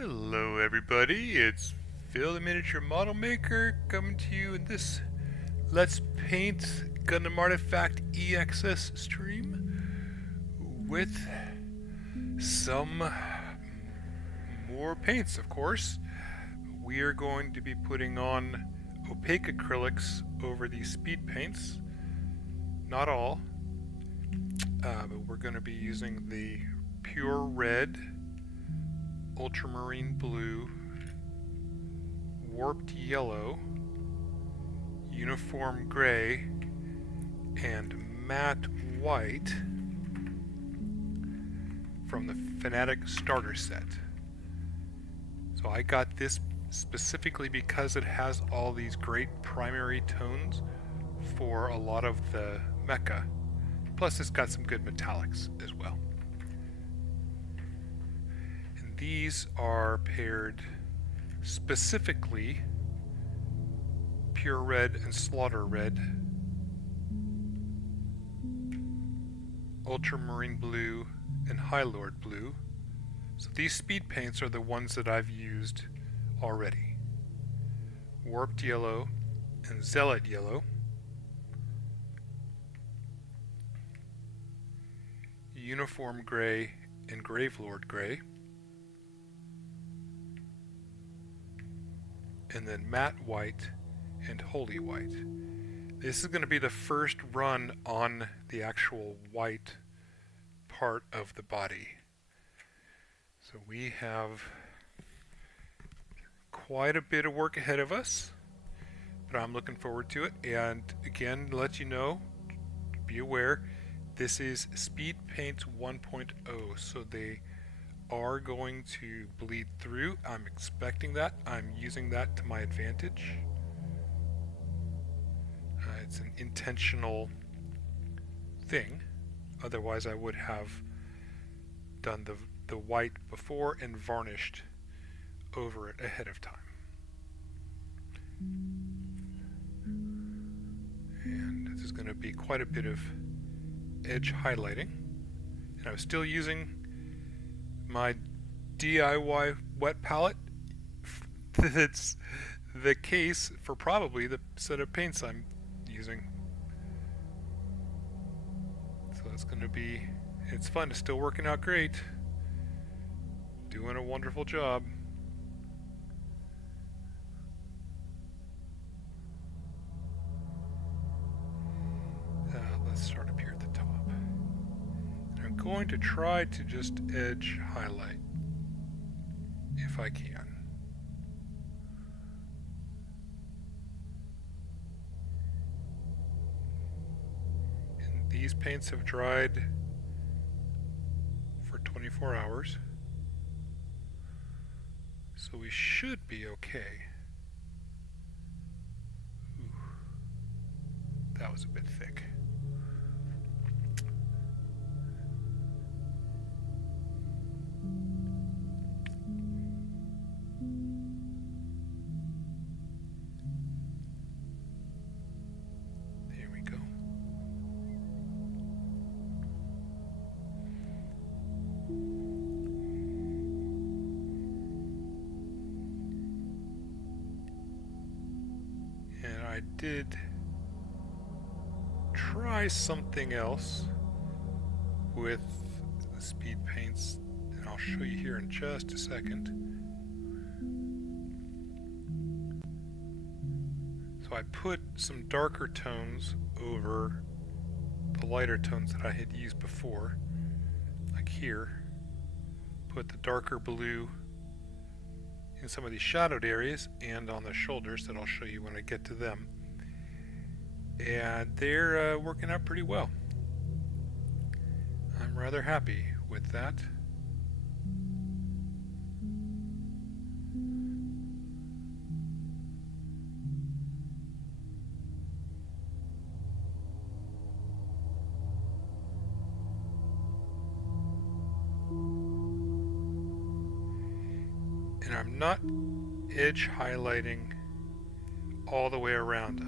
Hello everybody, it's Phil the Miniature Model Maker coming to you in this Let's Paint Gundam Artifact EXS stream with some more paints, of course. We are going to be putting on opaque acrylics over these speed paints. Not all, but we're going to be using the pure red, ultramarine blue, warped yellow, uniform gray, and matte white from the Fanatic starter set. So I got this specifically because it has all these great primary tones for a lot of the mecha. Plus it's got some good metallics as well. And these are paired specifically pure red and slaughter red, ultramarine blue, and high lord blue. So these speed paints are the ones that I've used already. Warped yellow and zealot yellow, uniform gray and gravelord gray, and then matte white and holy white. This is going to be the first run on the actual white part of the body. So we have quite a bit of work ahead of us, but I'm looking forward to it. And again, to let you know, be aware, this is Speed Paint 1.0, so they are going to bleed through. I'm expecting that. I'm using that to my advantage. It's an intentional thing. Otherwise I would have done the white before and varnished over it ahead of time. And there's going to be quite a bit of edge highlighting. And I was still using my DIY wet palette. That's the case for probably the set of paints I'm using. So it's going to be, it's fun. It's still working out great. Doing a wonderful job. Let's start up here at the top. And I'm going to try to just edge highlight if I can. And these paints have dried for 24 hours. So we should be okay. Ooh, that was a bit thick. There we go. And I did try something else with the speed paints, and I'll show you here in just a second. So I put some darker tones over the lighter tones that I had used before, like here. Put the darker blue in some of these shadowed areas and on the shoulders that I'll show you when I get to them. And they're working out pretty well. I'm rather happy with that. And I'm not edge highlighting all the way around.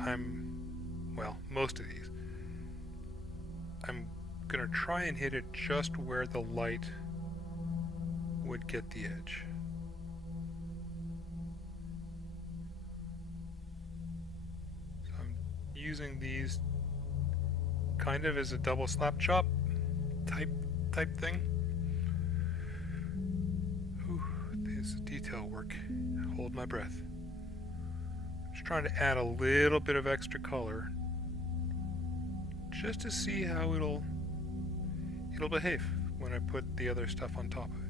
Well, most of these. I'm going to try and hit it just where the light would get the edge. using these kind of as a double slap chop type thing. Ooh, this detail work. Hold my breath. Just trying to add a little bit of extra color, just to see how it'll behave when I put the other stuff on top of it.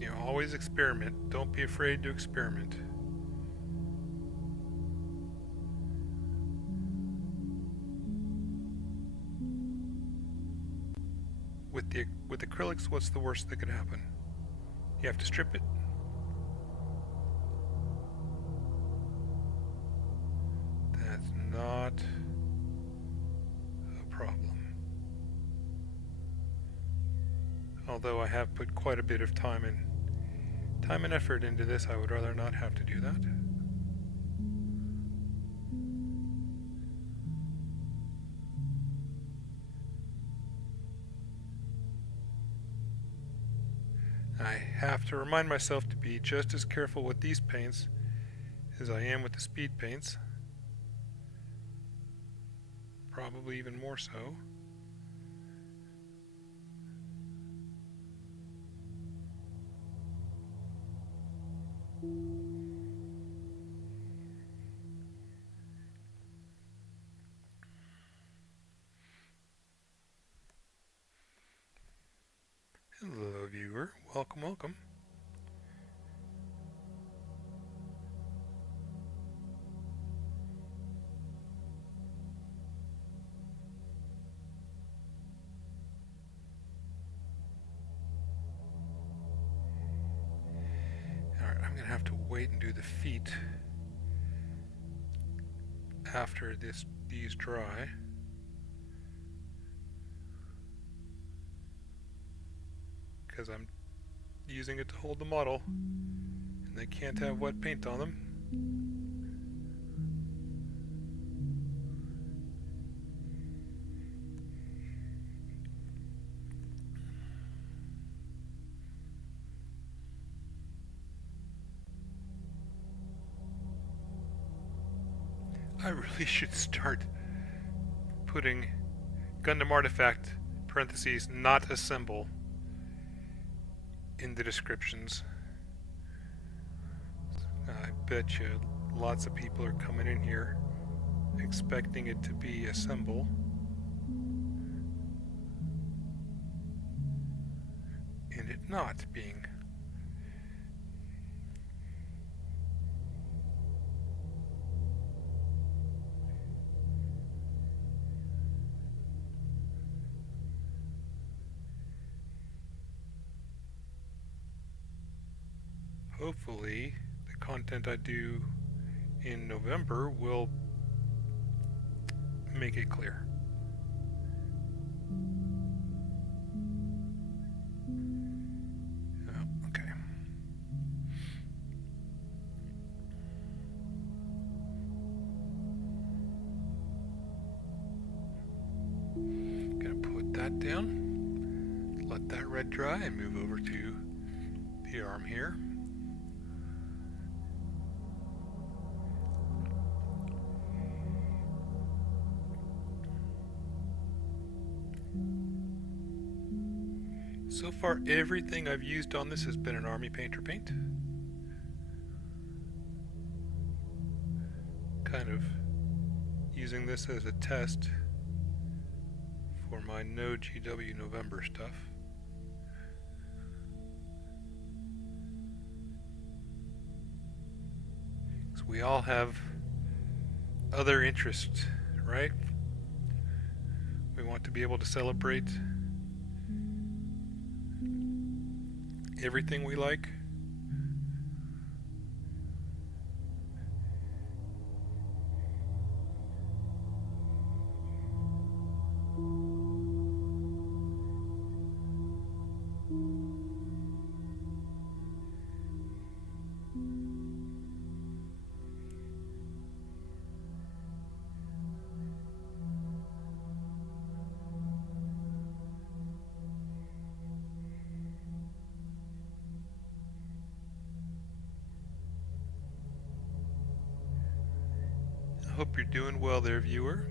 You know, always experiment. Don't be afraid to experiment. With acrylics, what's the worst that could happen? You have to strip it. That's not a problem. Although I have put quite a bit of time and effort into this, I would rather not have to do that. I have to remind myself to be just as careful with these paints as I am with the speed paints. Probably even more so. Hello, viewer. Welcome, welcome. Alright, I'm gonna have to wait and do the feet after these dry. Because I'm using it to hold the model, and they can't have wet paint on them. I really should start putting Gundam artifact parentheses not assemble in the descriptions. I bet you lots of people are coming in here expecting it to be assemble, and it not being. Hopefully, the content I do in November will make it clear. Oh, okay. Gonna put that down, let that red dry, and move over to the arm here. So far, everything I've used on this has been an Army Painter paint. Kind of using this as a test for my no GW November stuff. Because we all have other interests, right? We want to be able to celebrate everything we like. Hope you're doing well there, viewer.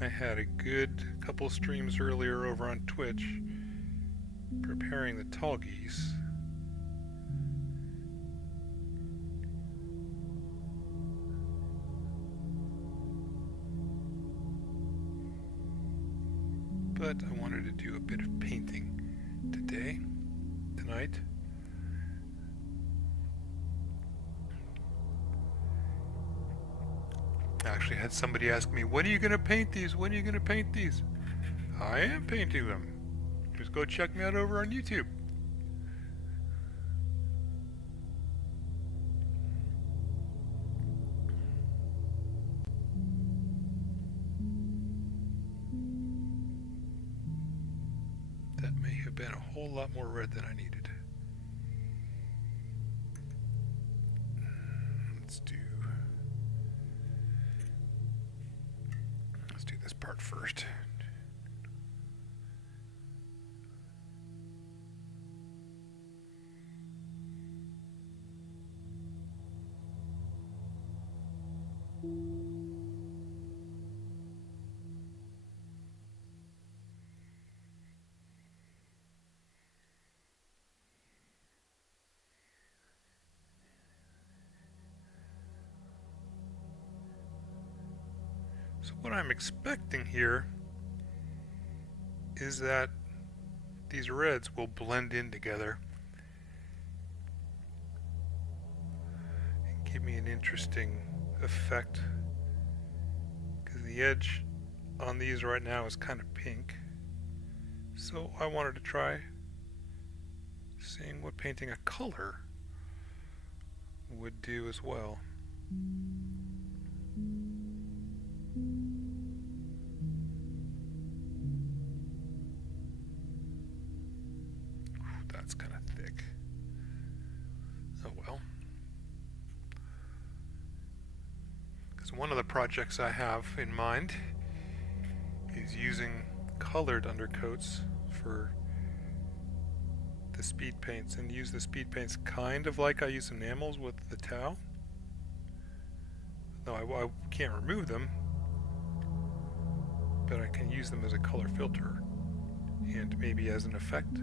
I had a good couple streams earlier over on Twitch preparing the tall geese. But I wanted to do a bit of painting tonight. I actually had somebody ask me, when are you going to paint these? When are you going to paint these? I am painting them. Just go check me out over on YouTube. That may have been a whole lot more red than I needed. Let's do this part first. So what I'm expecting here is that these reds will blend in together and give me an interesting effect, because the edge on these right now is kind of pink. So I wanted to try seeing what painting a color would do as well. That's kind of thick. Oh well. Because one of the projects I have in mind is using colored undercoats for the speed paints, and use the speed paints kind of like I use enamels with the towel. No, I can't remove them, but I can use them as a color filter and maybe as an effect.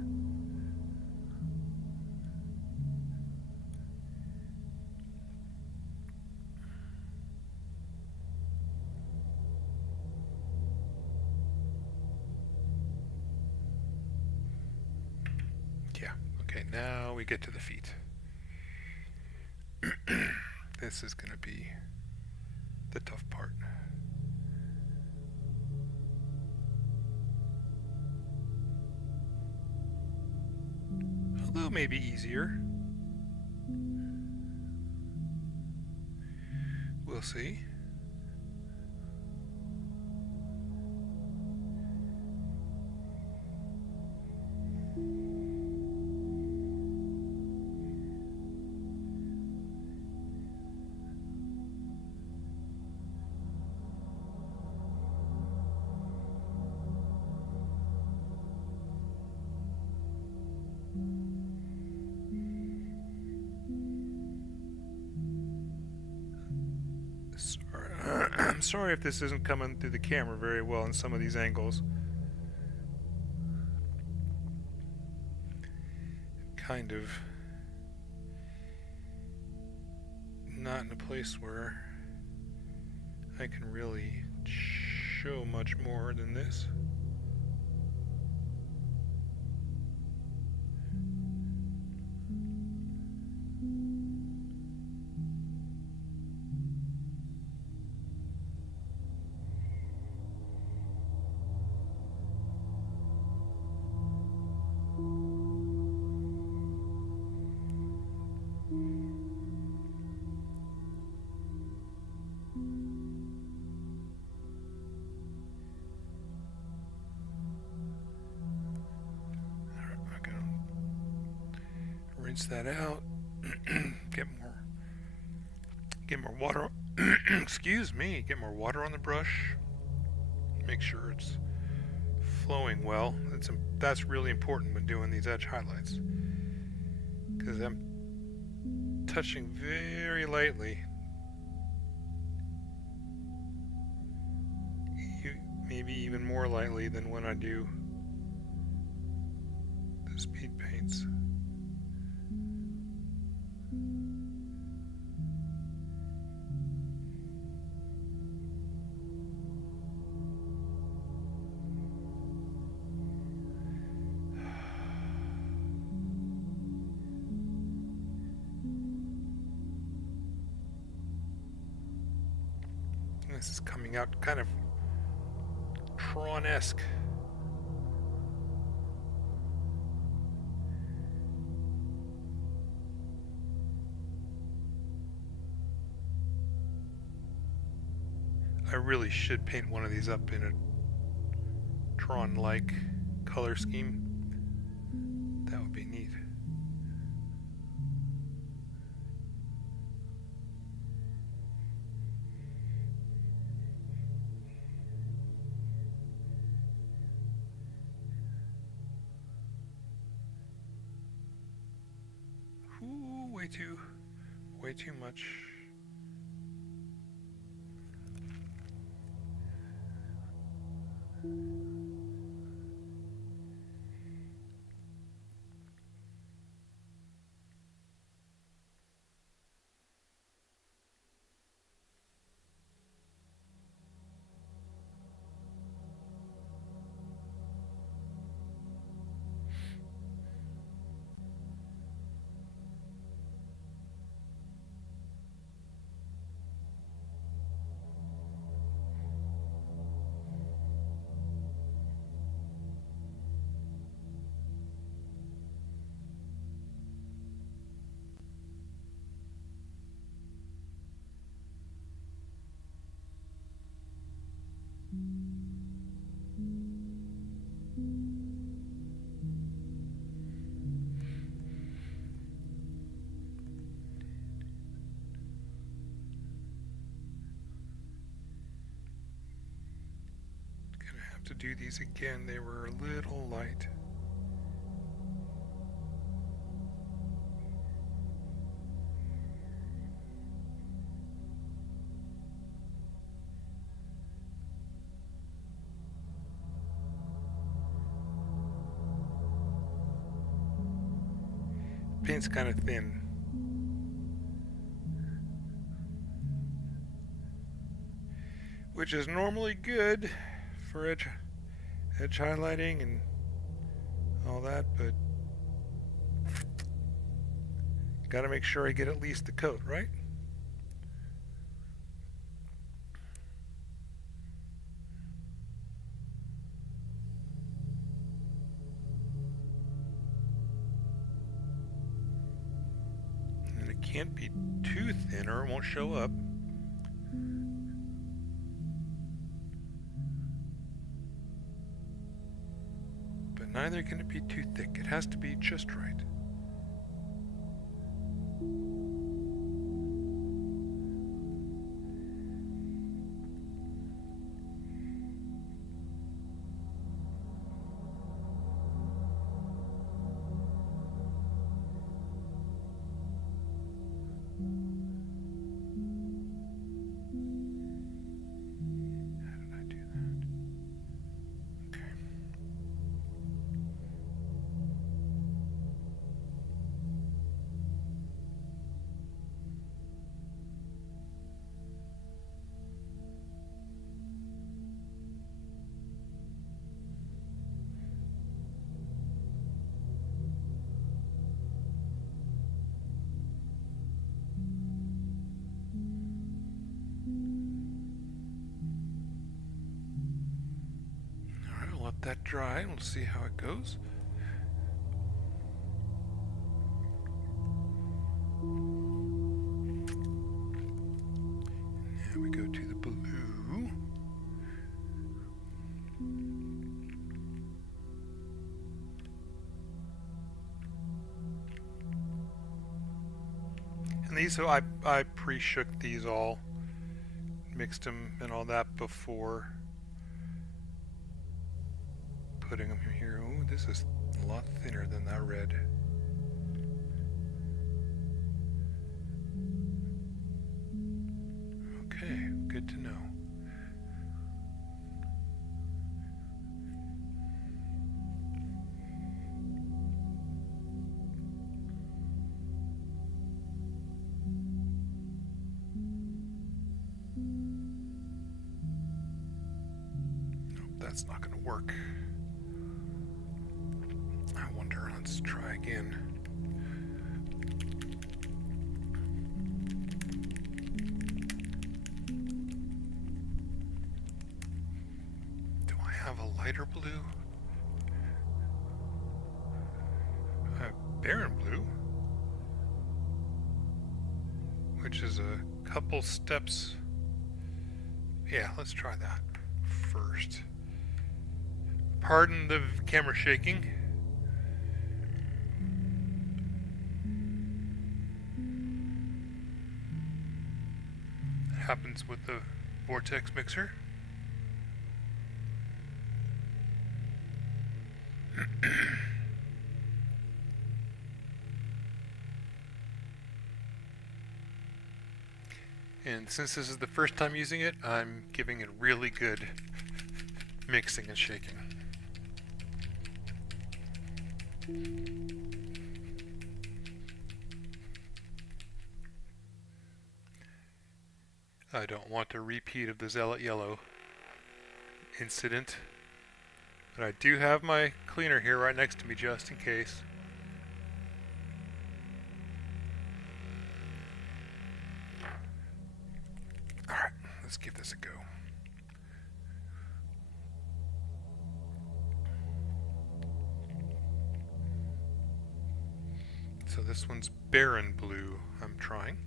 Yeah, okay, now we get to the feet. This is going to be the tough part. Although maybe easier. We'll see. I'm sorry if this isn't coming through the camera very well in some of these angles. Kind of not in a place where I can really show much more than this. Rinse that out. Get more water Excuse me, get more water on the brush. Make sure it's flowing well. That's really important when doing these edge highlights, because I'm touching very lightly. Maybe even more lightly than when I do the speed paints. This is coming out kind of Tron-esque. I really should paint one of these up in a Tron-like color scheme. That would be neat. Ooh, way too much. To do these again, they were a little light. Paint's kind of thin. Which is normally good for edge highlighting and all that, but gotta make sure I get at least the coat, right? And it can't be too thin or it won't show up. Neither can it be too thick. It has to be just right. That dry, we'll see how it goes. Now we go to the blue. And these, so I pre-shook these all mixed them and all that before putting them here. Ooh, this is a lot thinner than that red. Okay, good to know. That's not going to work. I wonder, let's try again. Do I have a lighter blue? I have barren blue, which is a couple steps. Yeah, let's try that first. Pardon the camera shaking. It happens with the vortex mixer. And since this is the first time using it, I'm giving it really good mixing and shaking. I don't want a repeat of the Zealot Yellow incident, but I do have my cleaner here right next to me just in case. Alright, let's give this a go. So this one's barren blue I'm trying.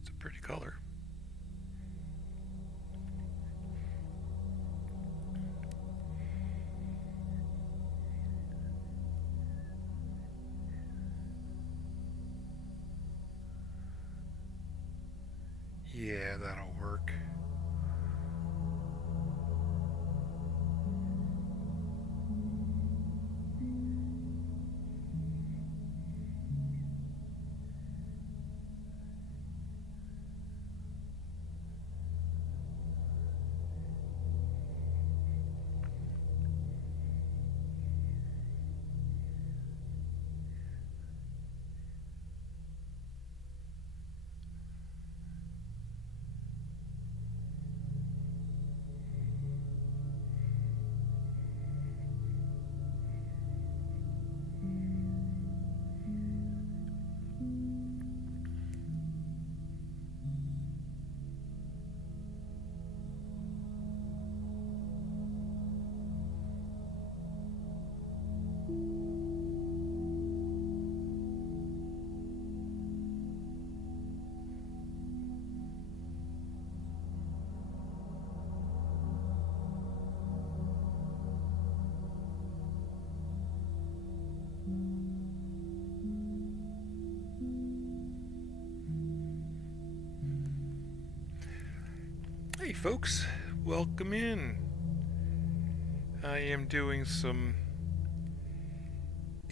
It's a pretty color. Yeah, that'll work. Hey folks, welcome in. I am doing some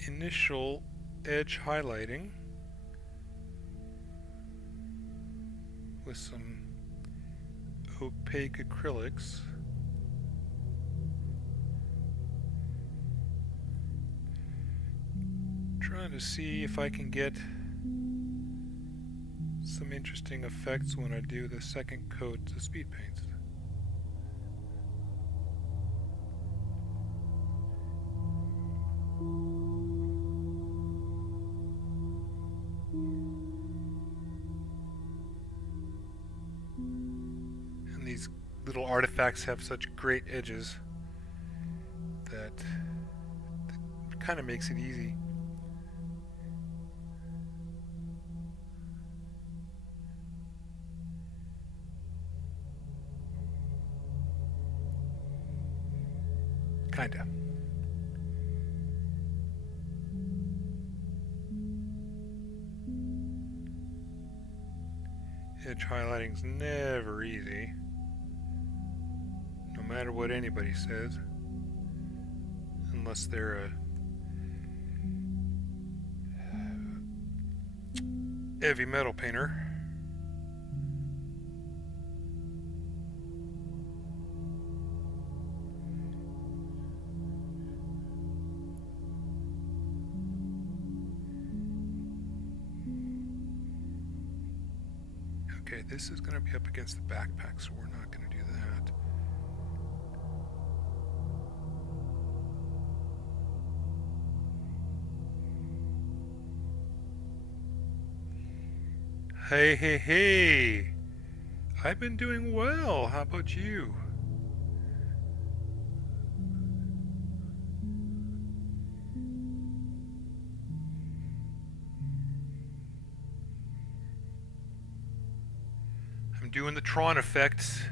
initial edge highlighting with some opaque acrylics. Trying to see if I can get some interesting effects when I do the second coat of speed paints. And these little artifacts have such great edges that kind of makes it easy. Kinda. Edge highlighting's never easy, no matter what anybody says, unless they're a heavy metal painter. Okay, this is going to be up against the backpack, so we're not going to do that. Hey. I've been doing well. How about you? I'm doing the Tron effects.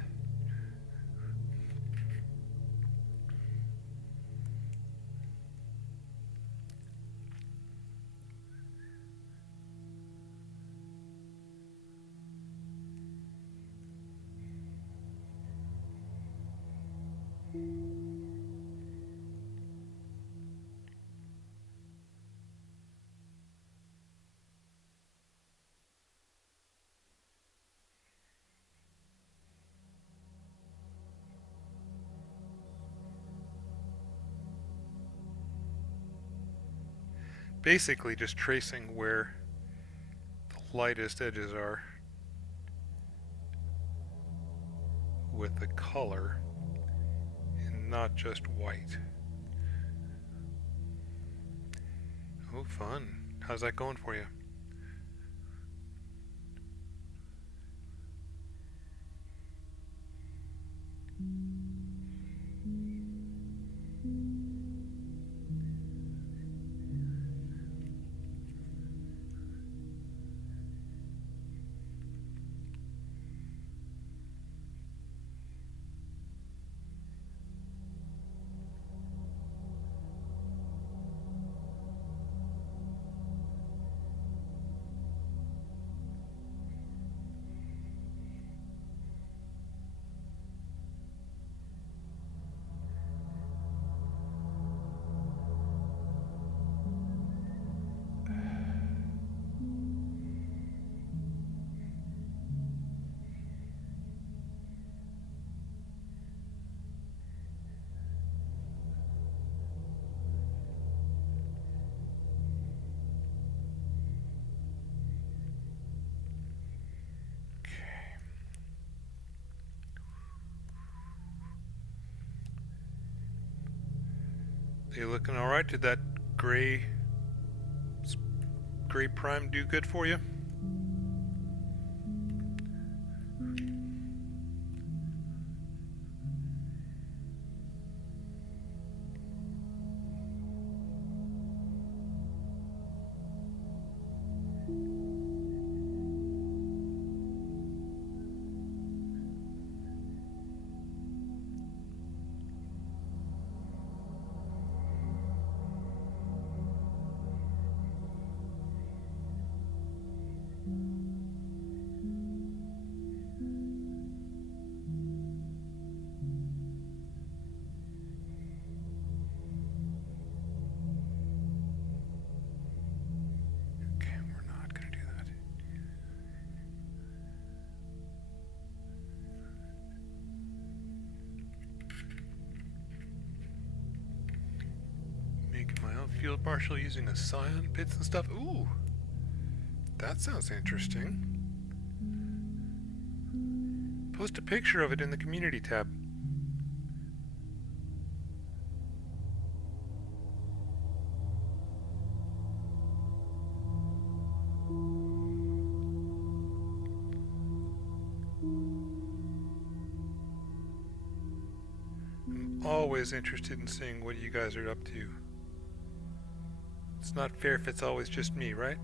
Basically just tracing where the lightest edges are with the color and not just white. Oh, fun. How's that going for you? You looking all right? Did that gray prime do good for you? Field marshal using a scion pits and stuff. Ooh, that sounds interesting. Post a picture of it in the community tab. I'm always interested in seeing what you guys are up to. It's not fair if it's always just me, right?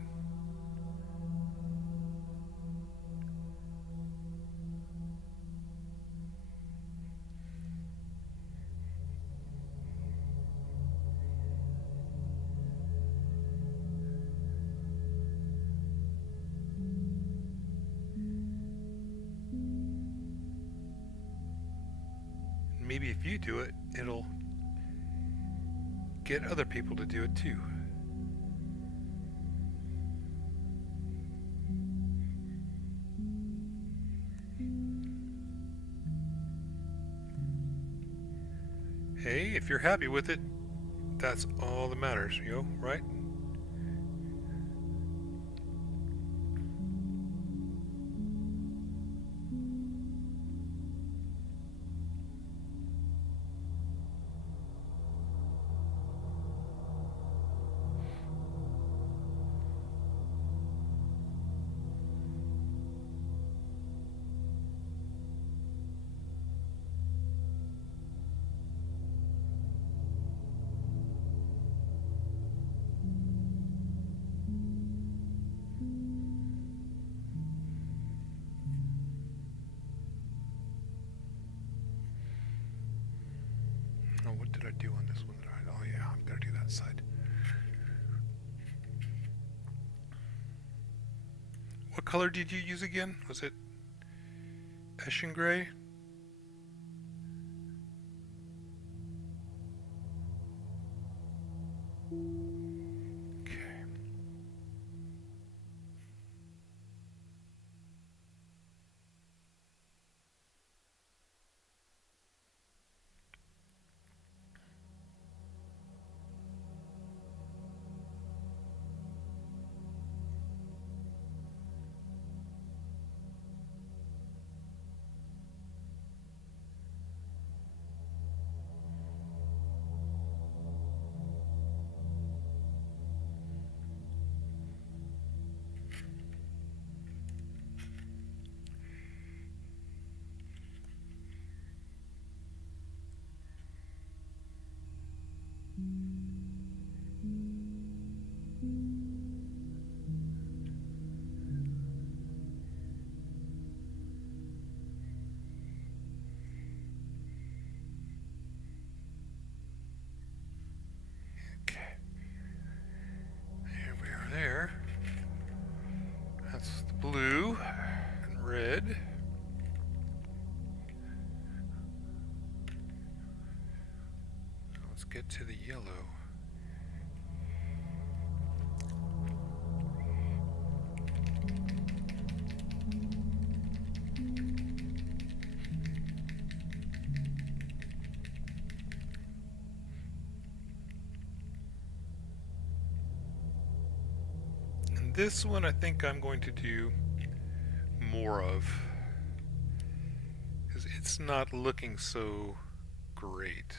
Maybe if you do it, it'll get other people to do it too. Hey, if you're happy with it, that's all that matters, right? Oh, what did I do on this one? Oh yeah, I'm gonna do that side. What color did you use again? Was it Eshin Gray? Okay. Okay. Here we are there. That's the blue and red. Let's get to the yellow. And this one I think I'm going to do more of, because it's not looking so great.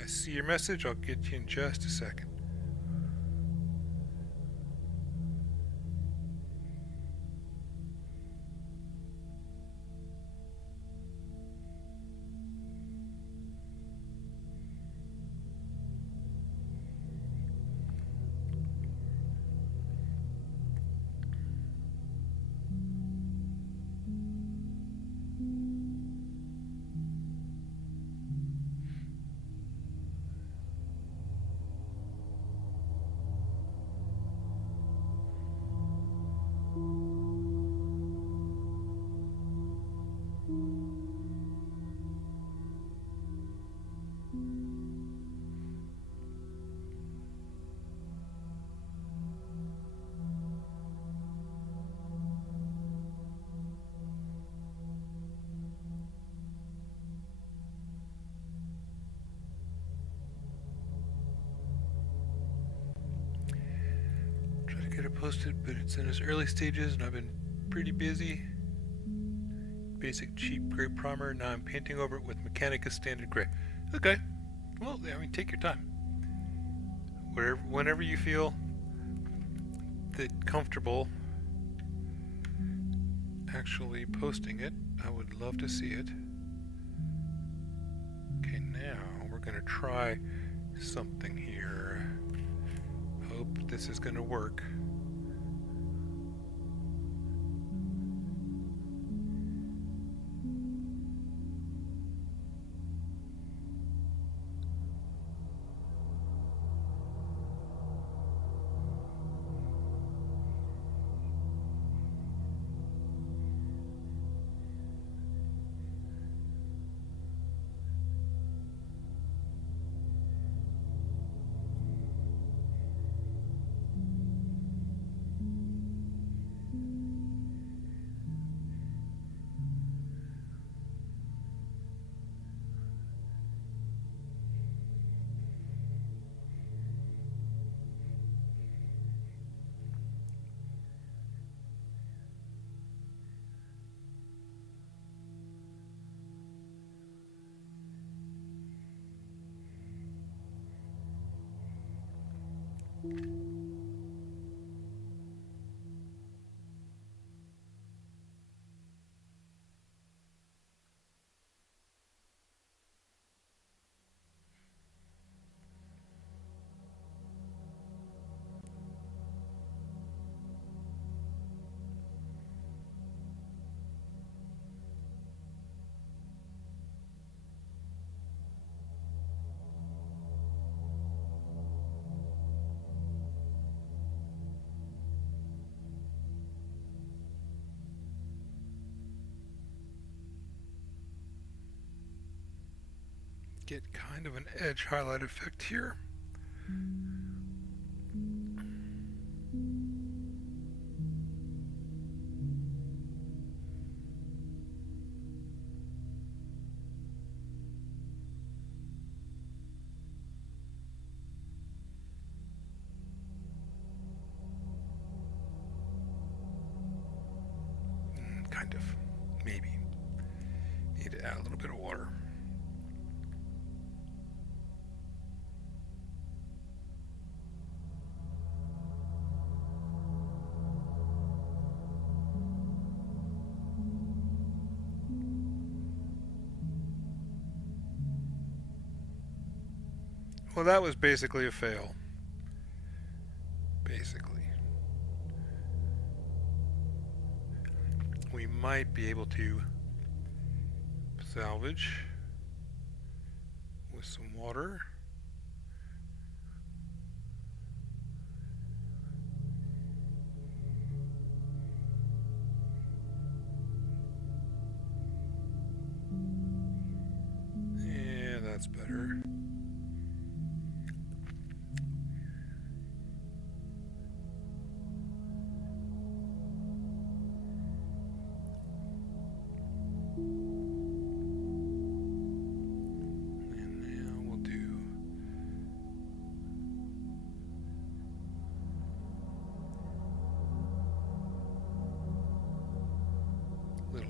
I see your message. I'll get you in just a second. to post it, but it's in its early stages and I've been pretty busy. Basic cheap gray primer. Now I'm painting over it with Mechanica standard gray. Okay. Well, I mean, take your time. Whenever you feel that comfortable actually posting it, I would love to see it. Okay, now we're going to try something here. Hope this is going to work. Get kind of an edge highlight effect here. Kind of. Maybe. Need to add a little bit of water. Well, that was basically a fail. Basically. We might be able to salvage with some water. Yeah, that's better.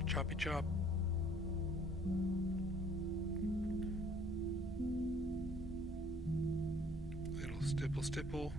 Choppy chop. Little stipple stipple.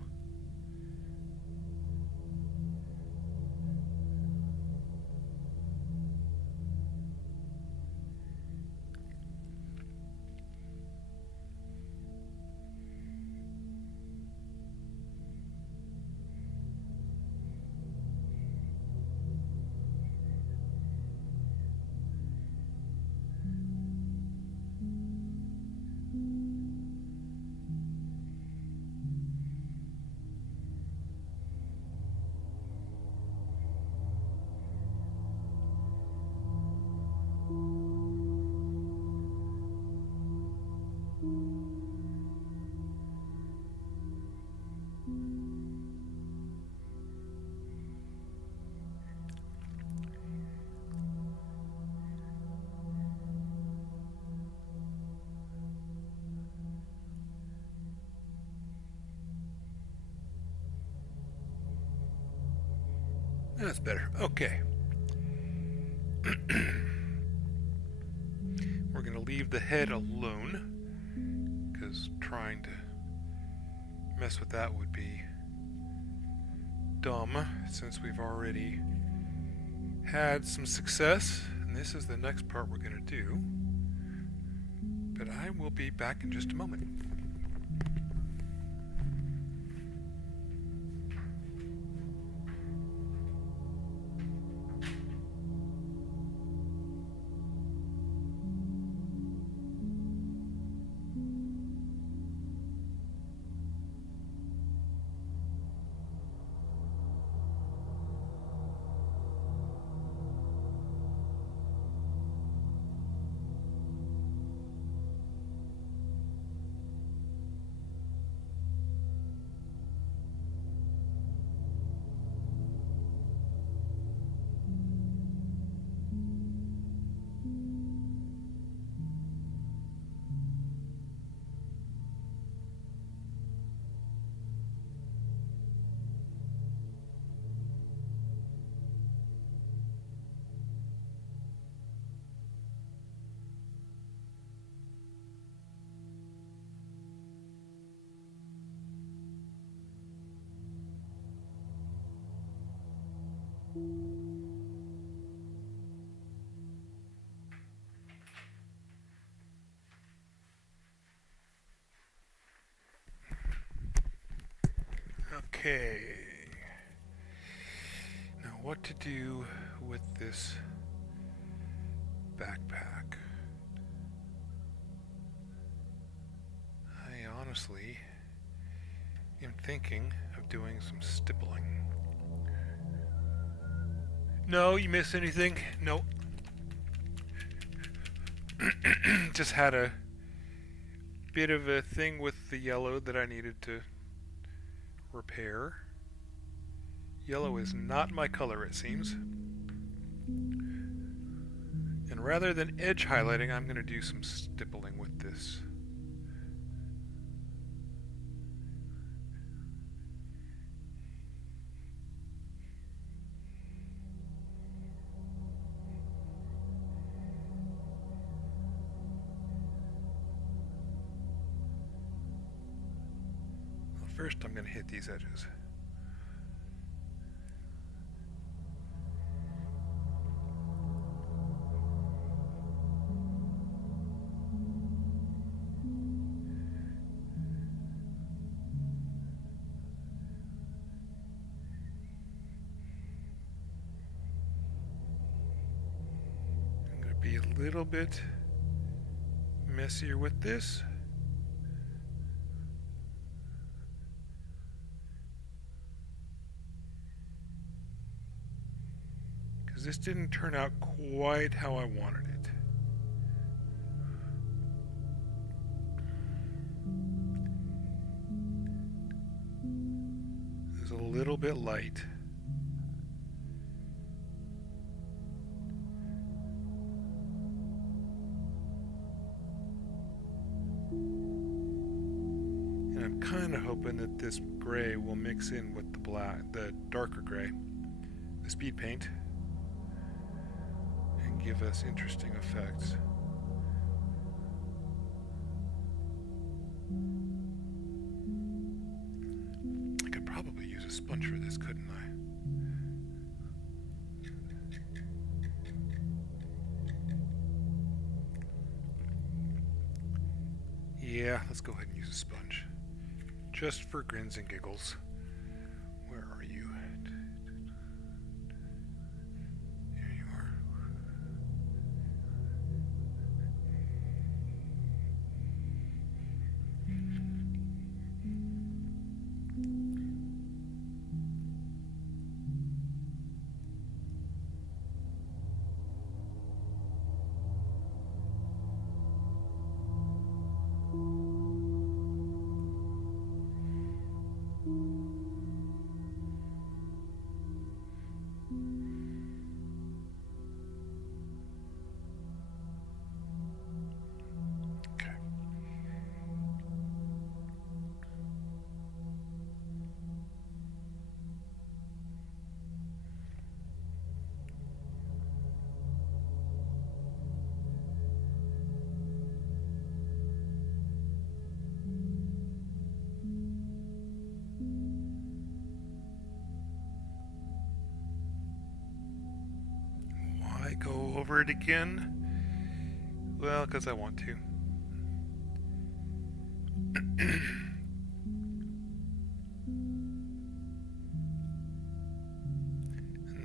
That's better. Okay. We're going to leave the head alone, because trying to mess with that would be dumb, since we've already had some success. And this is the next part we're going to do. But I will be back in just a moment. Okay. Now what to do with this backpack? I honestly am thinking of doing some stippling. No, you miss anything? No. Just had a bit of a thing with the yellow that I needed to repair. Yellow is not my color, it seems. And rather than edge highlighting, I'm going to do some stippling with this. Well, first I'm going to hit these edges. Be a little bit messier with this. Because this didn't turn out quite how I wanted it. It's a little bit light. I'm kind of hoping that this gray will mix in with the black, the darker gray, the speed paint, and give us interesting effects. I could probably use a sponge for this, couldn't I? Yeah, let's go ahead and use a sponge. Just for grins and giggles. Where are you? There you are. over it again. Well, because I want to.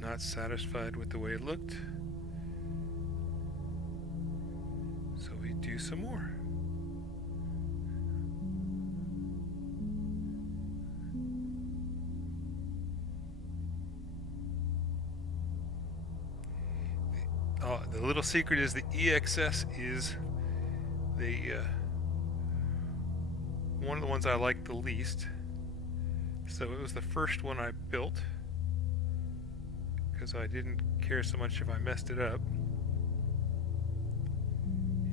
Not satisfied with the way it looked, so we do some more. The little secret is the EXS is the one of the ones I like the least. So it was the first one I built because I didn't care so much if I messed it up.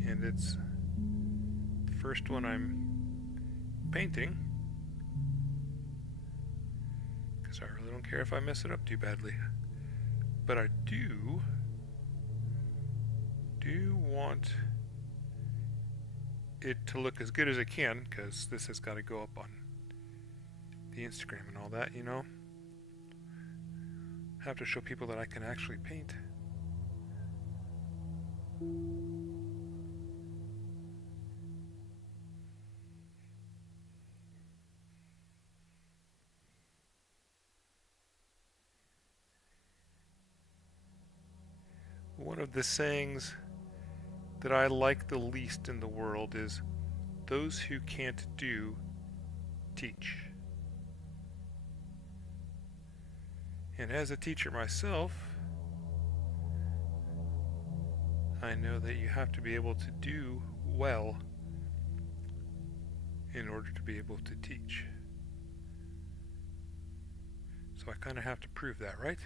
And it's the first one I'm painting because I really don't care if I mess it up too badly. But I do want it to look as good as it can, because this has got to go up on the Instagram and all that, you know. Have to show people that I can actually paint. One of the sayings that I like the least in the world is, those who can't do, teach. And as a teacher myself, I know that you have to be able to do well in order to be able to teach. So I kind of have to prove that, right?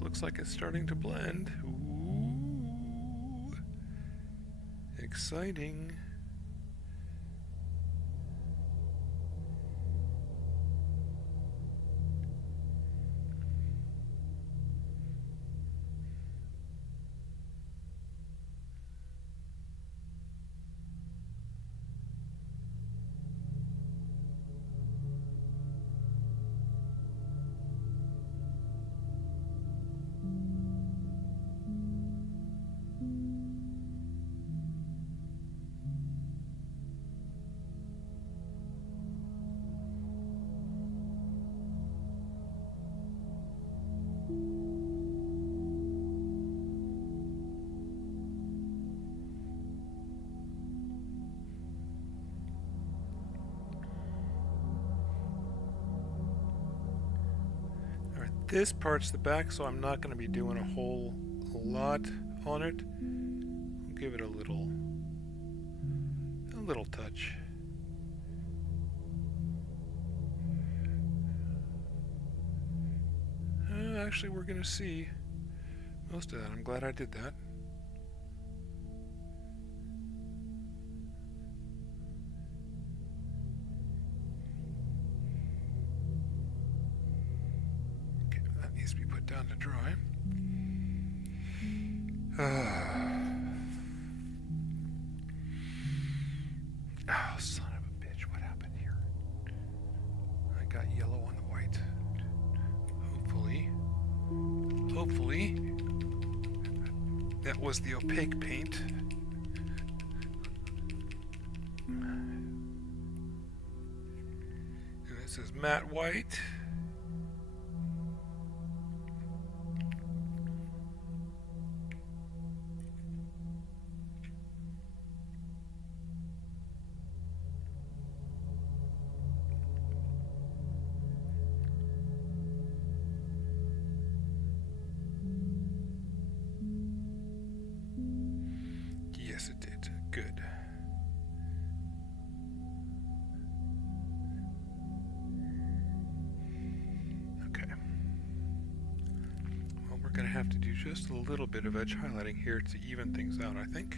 Looks like it's starting to blend. Ooh, exciting. This part's the back, so I'm not going to be doing a whole lot on it. I'll give it a little touch. Actually, we're going to see most of that. I'm glad I did that. Down to dry. Oh, son of a bitch, what happened here? I got yellow on the white. Hopefully, that was the opaque paint. And this is matte white. Yes, it did. Good. going to have to do just a little bit of edge highlighting here to even things out, I think.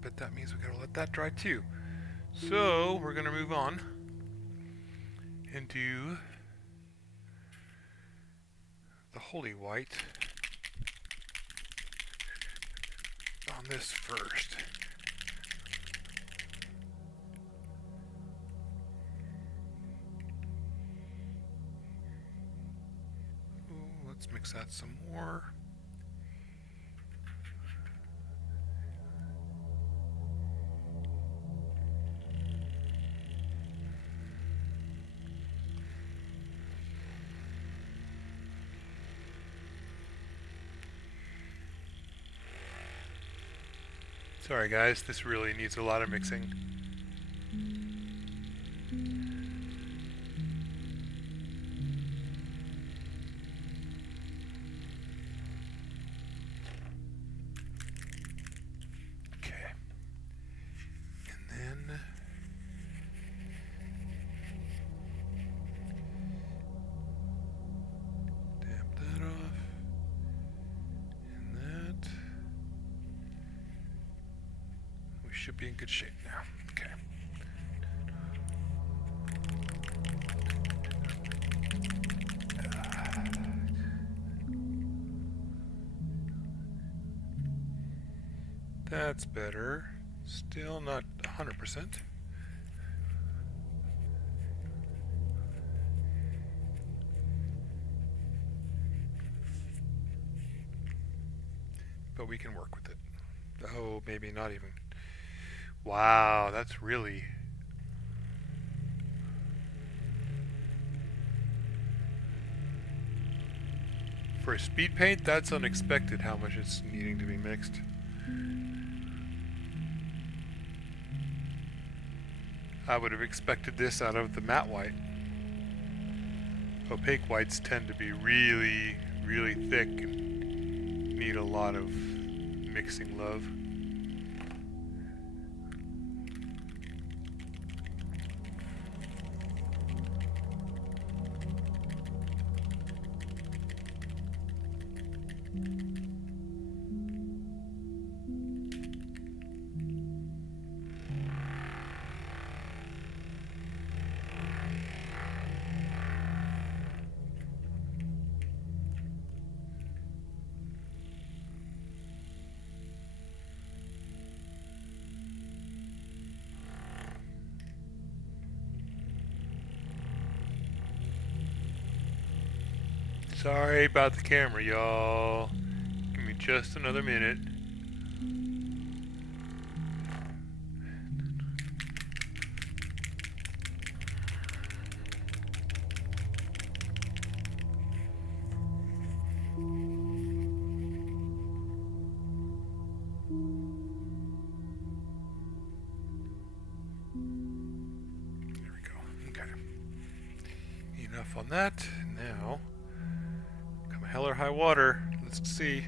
But that means we gotta let that dry too. So we're gonna move on and do the holy white on this first. Ooh, let's mix that some more. Sorry guys, this really needs a lot of mixing. Okay. And then dab that off. And that. We should be in good shape now. Okay. That's better. Still not 100%. But we can work with it. Oh, maybe not even. Wow, that's really... For a speed paint, that's unexpected how much it's needing to be mixed. I would have expected this out of the matte white. Opaque whites tend to be really, really thick and need a lot of mixing love. Sorry about the camera, y'all. Give me just another minute. There we go. Okay. Enough on that. Now, come hell or high water. Let's see.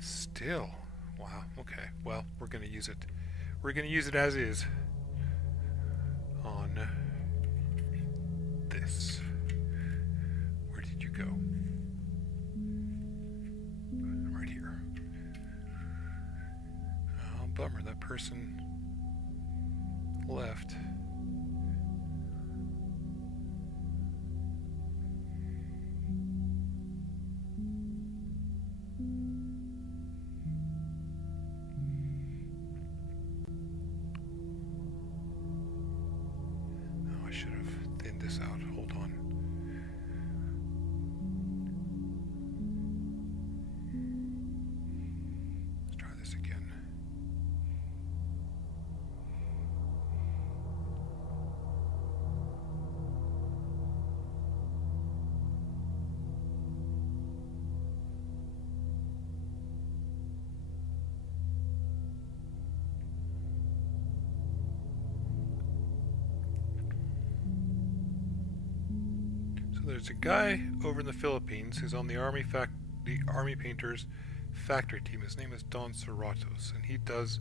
Still. Wow. Okay. Well, we're going to use it. We're going to use it as is on this. Where did you go? Right here. Oh, bummer. That person left. find this out. Hold on. Let's try this again. There's a guy over in the Philippines who's on the Army Painters factory team. His name is Don Serratos, and he does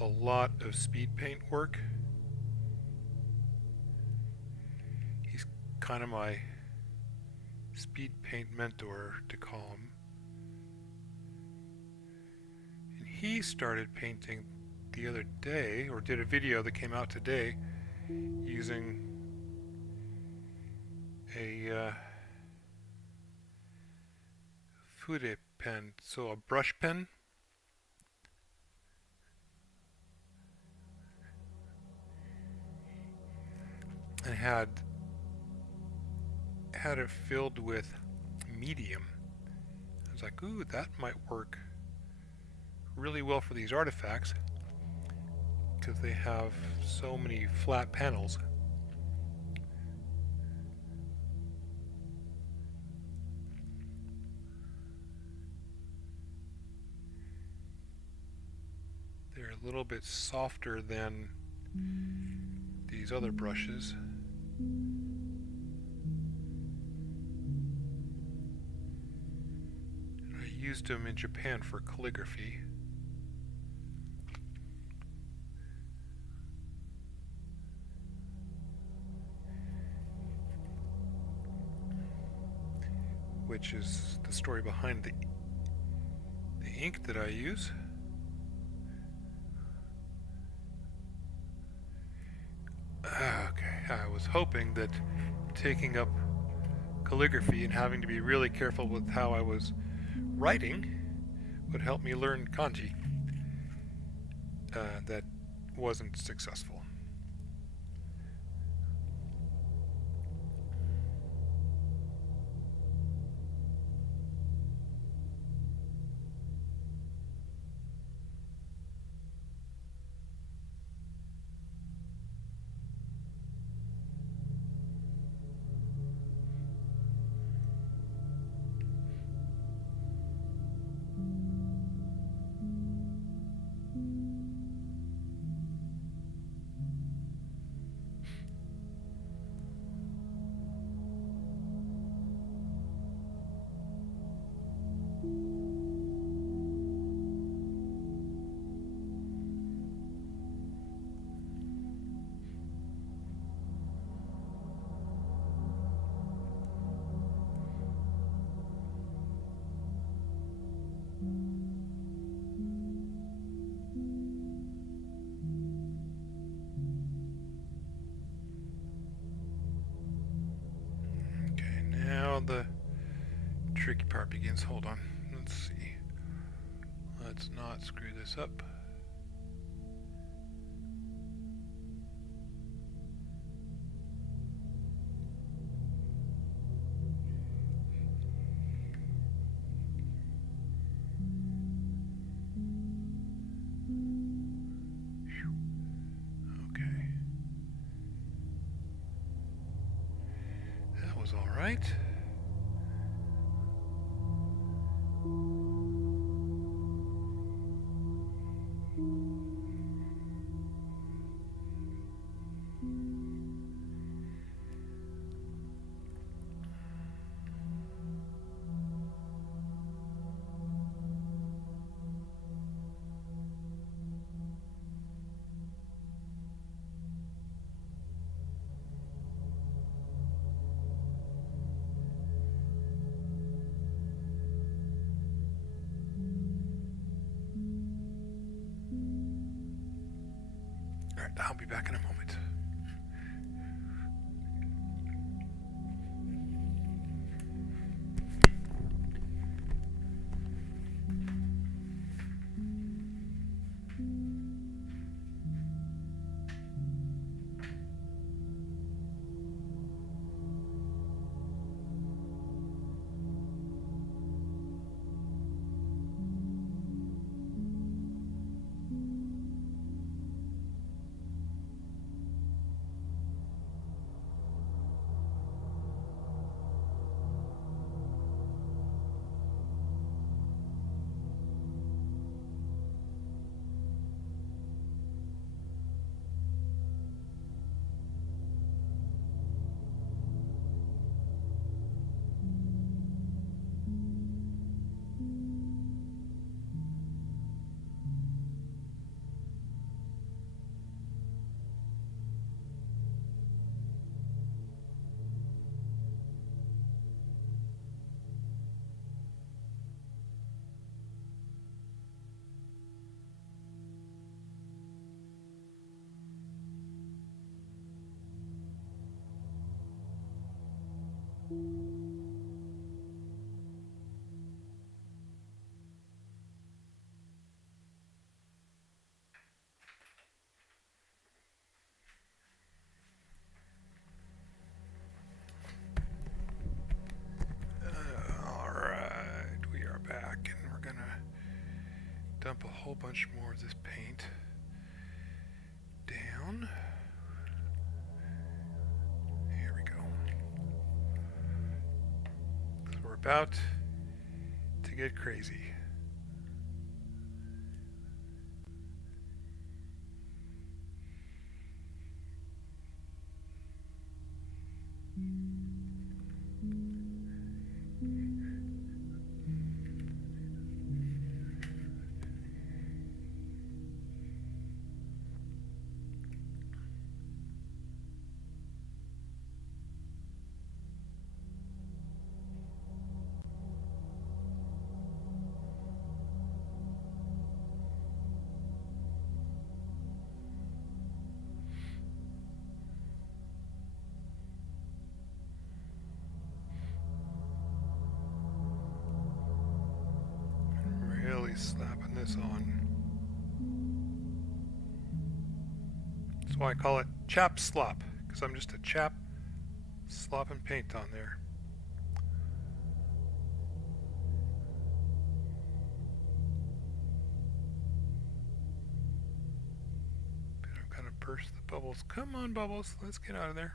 a lot of speed paint work. He's kind of my speed paint mentor, to call him. And he started painting the other day, or did a video that came out today, using a fude pen, so a brush pen. And had it filled with medium. I was like, ooh, that might work really well for these artifacts because they have so many flat panels. They're a little bit softer than these other brushes. And I used them in Japan for calligraphy. Which is the story behind the ink that I use. Okay, I was hoping that taking up calligraphy and having to be really careful with how I was writing would help me learn kanji. That wasn't successful. The tricky part begins. Hold on. Let's see. Let's not screw this up. Okay. That was all right. Alright, I'll be back in a moment. whole bunch more of this paint down. Here we go. So we're about to get crazy. Really slapping this on. That's why I call it chap slop, because I'm just a chap slopping paint on there. I'm gonna burst the bubbles. Come on, bubbles, let's get out of there.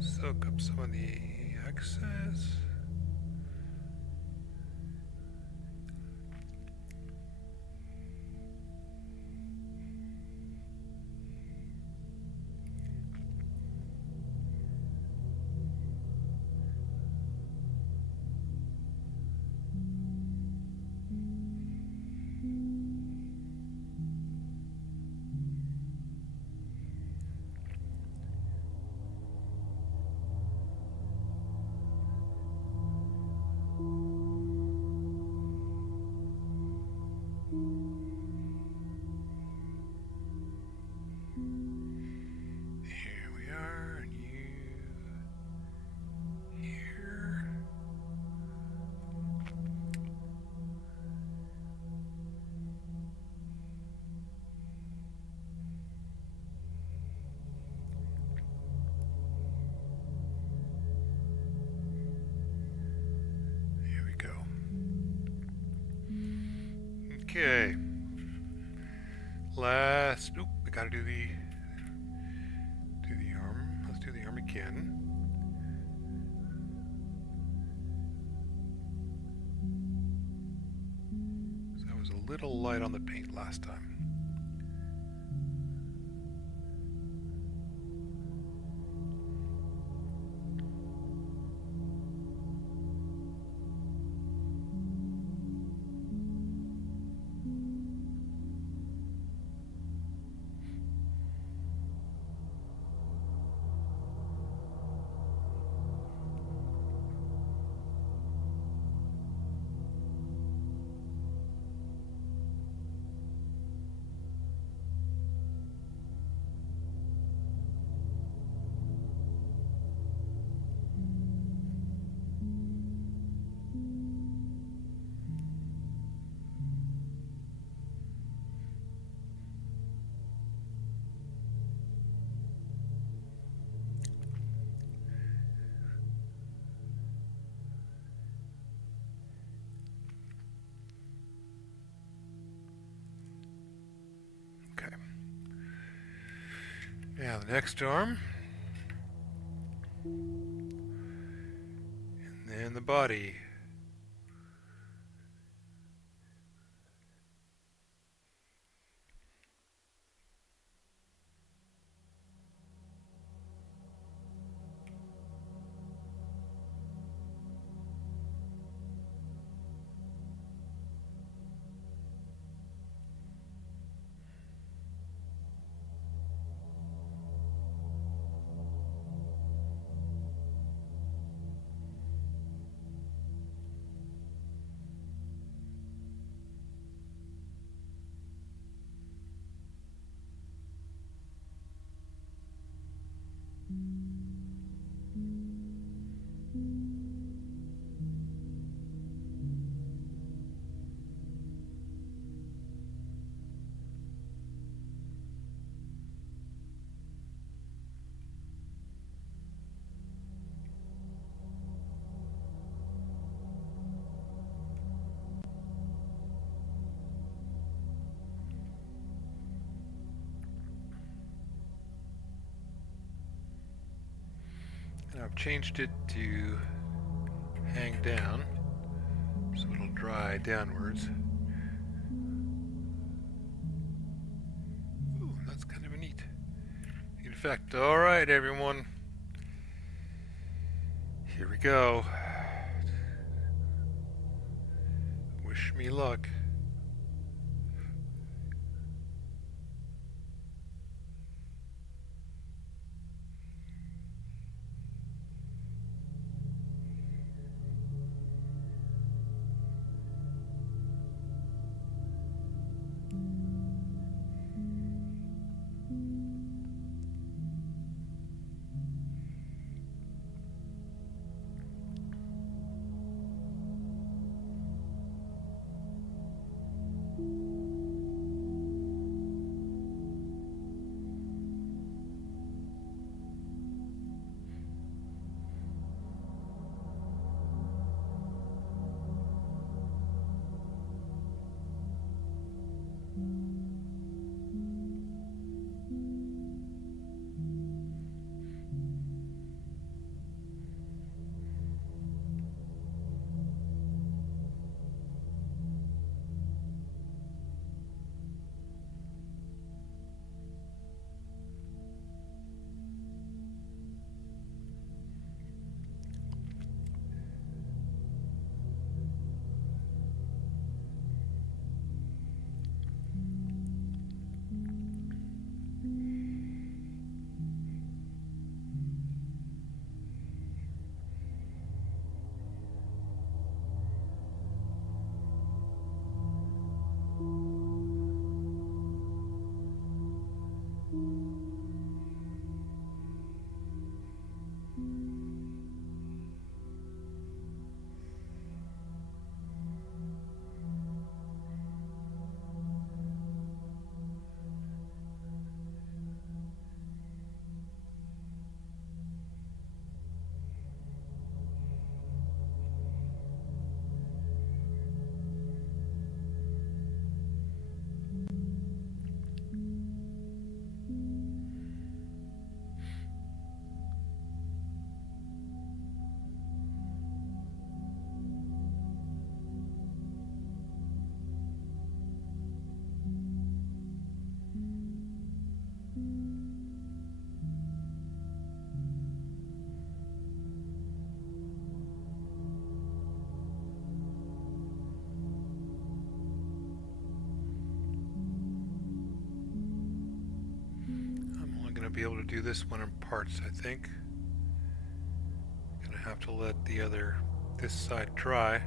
Soak up some of the excess. Okay. Last. Oop, we gotta do the arm. Let's do the arm again. So I was a little light on the paint last time. Okay. Now the next arm. And then the body. I've changed it to hang down, so it'll dry downwards. Ooh, that's kind of a neat effect. Alright, everyone. Here we go. Wish me luck. Be able to do this one in parts, I think. Gonna have to let this side dry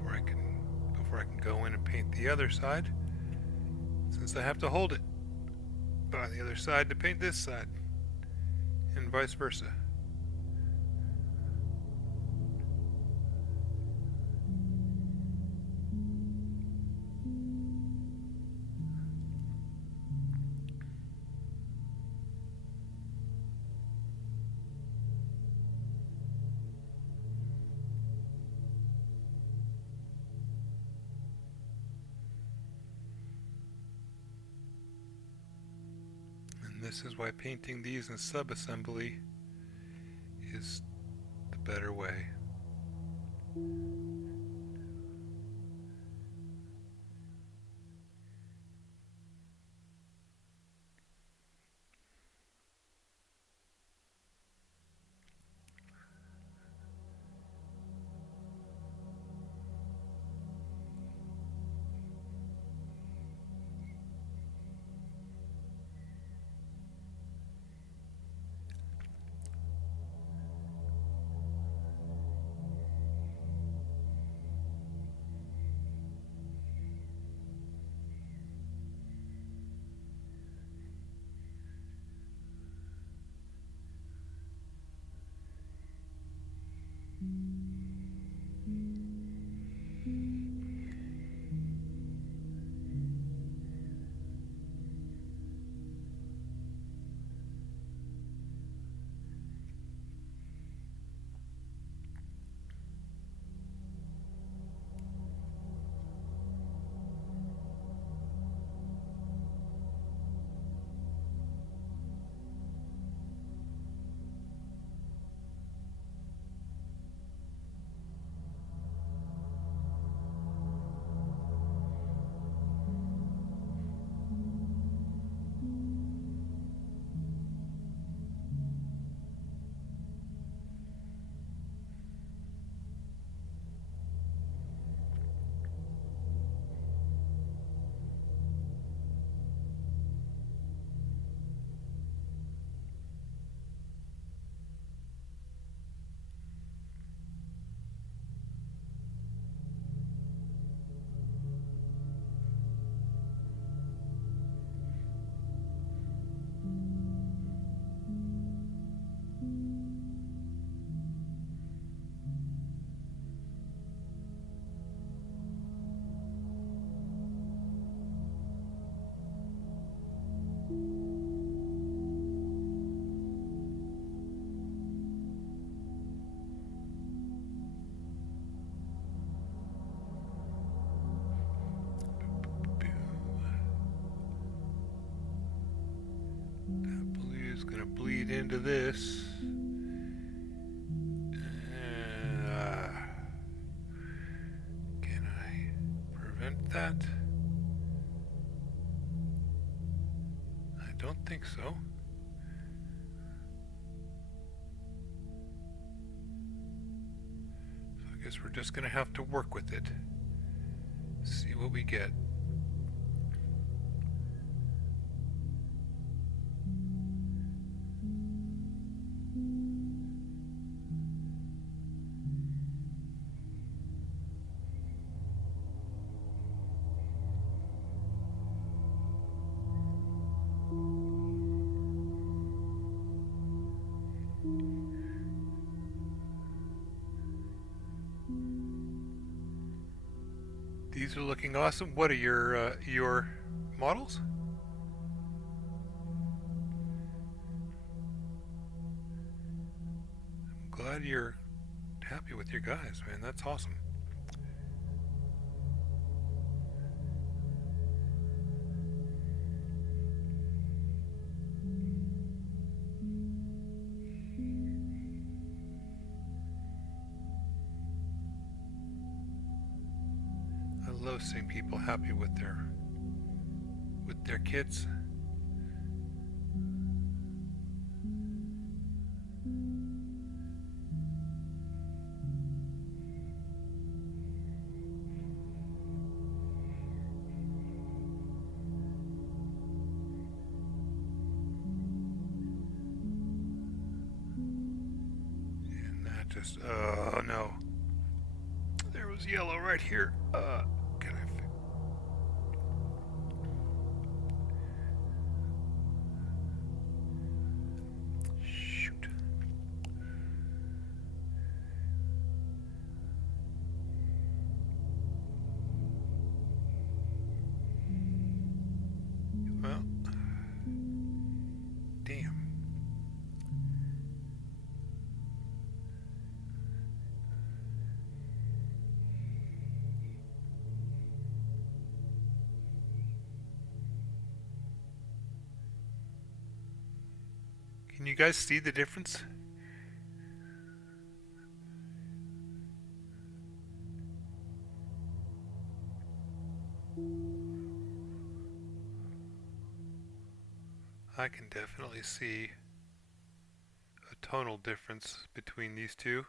before I can go in and paint the other side, since I have to hold it by the other side to paint this side, and vice versa. This is why painting these in sub-assembly is the better way. Just gonna bleed into this. Can I prevent that? I don't think so. So I guess we're just gonna have to work with it. See what we get. These are looking awesome. What are your models? I'm glad you're happy with your guys, man. That's awesome. I love seeing people happy with their kids. And that just, oh no. There was yellow right here. Can I shoot. Well, damn. Can you guys see the difference? I can definitely see a tonal difference between these two.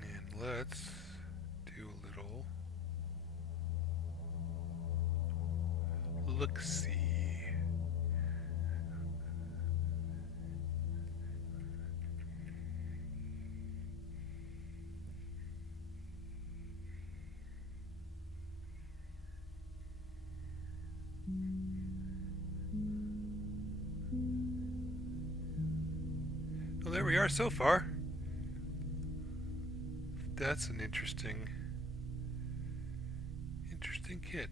And let's do a little look-see. Well, there we are so far. That's an interesting kit.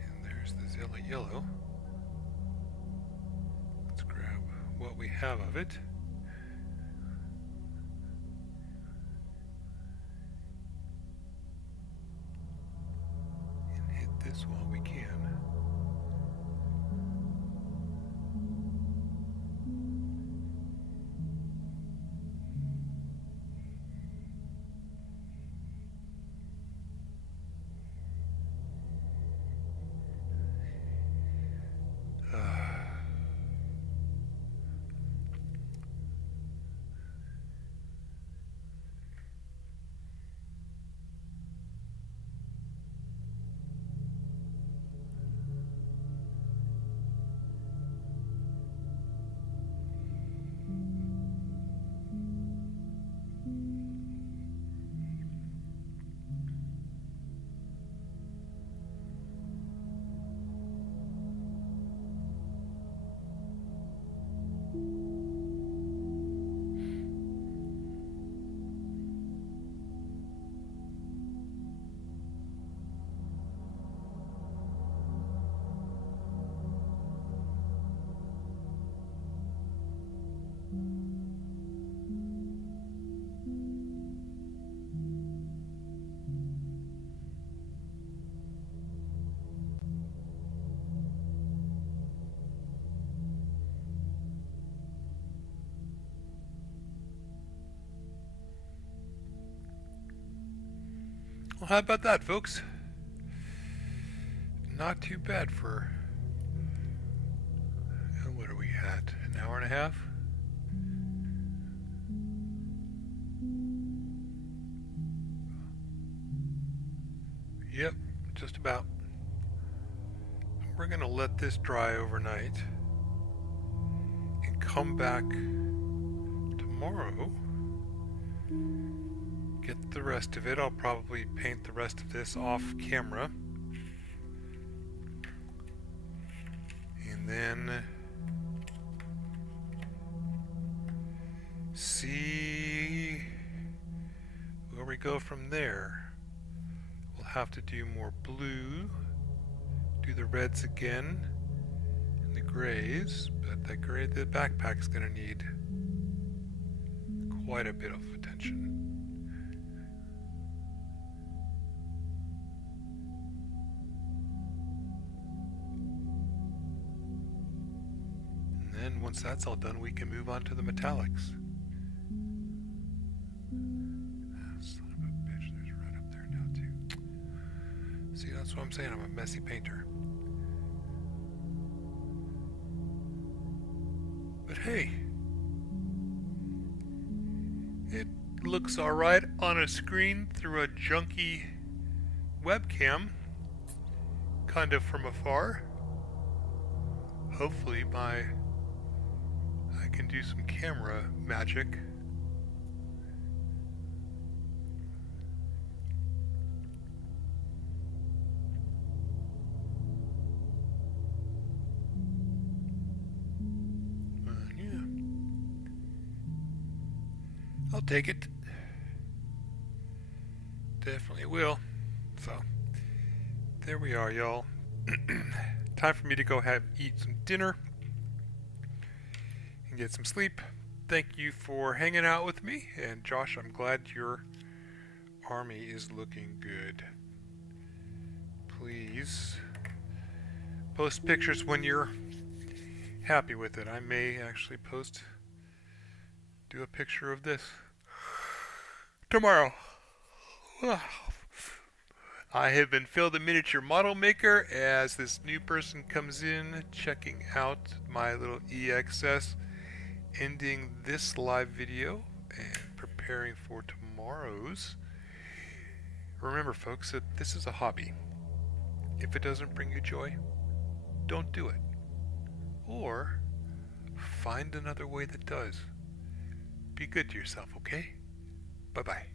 And there's the Zilla Yellow. Let's grab what we have of it. And hit this while we can. Well, how about that, folks? Not too bad for... what are we at? An hour and a half? Yep, just about. We're going to let this dry overnight and come back tomorrow. Get the rest of it. I'll probably paint the rest of this off camera. And then see where we go from there. We'll have to do more blue, do the reds again, and the grays, but the backpack's gonna need quite a bit of attention. And then once that's all done, we can move on to the metallics. Son of a bitch, there's red up there now too. See, that's what I'm saying, I'm a messy painter. But hey, it looks alright on a screen through a junky webcam, kind of from afar. Hopefully I can do some camera magic. I'll take it. Definitely will. So, there we are, y'all. Time for me to go eat some dinner and get some sleep. Thank you for hanging out with me. And Josh, I'm glad your army is looking good. Please post pictures when you're happy with it. I may actually do a picture of this tomorrow. I have been Phil the Miniature Model Maker as this new person comes in, checking out my little EXS, ending this live video and preparing for tomorrow's. Remember folks, that this is a hobby. If it doesn't bring you joy, don't do it. Or find another way that does. Be good to yourself, okay? Bye-bye.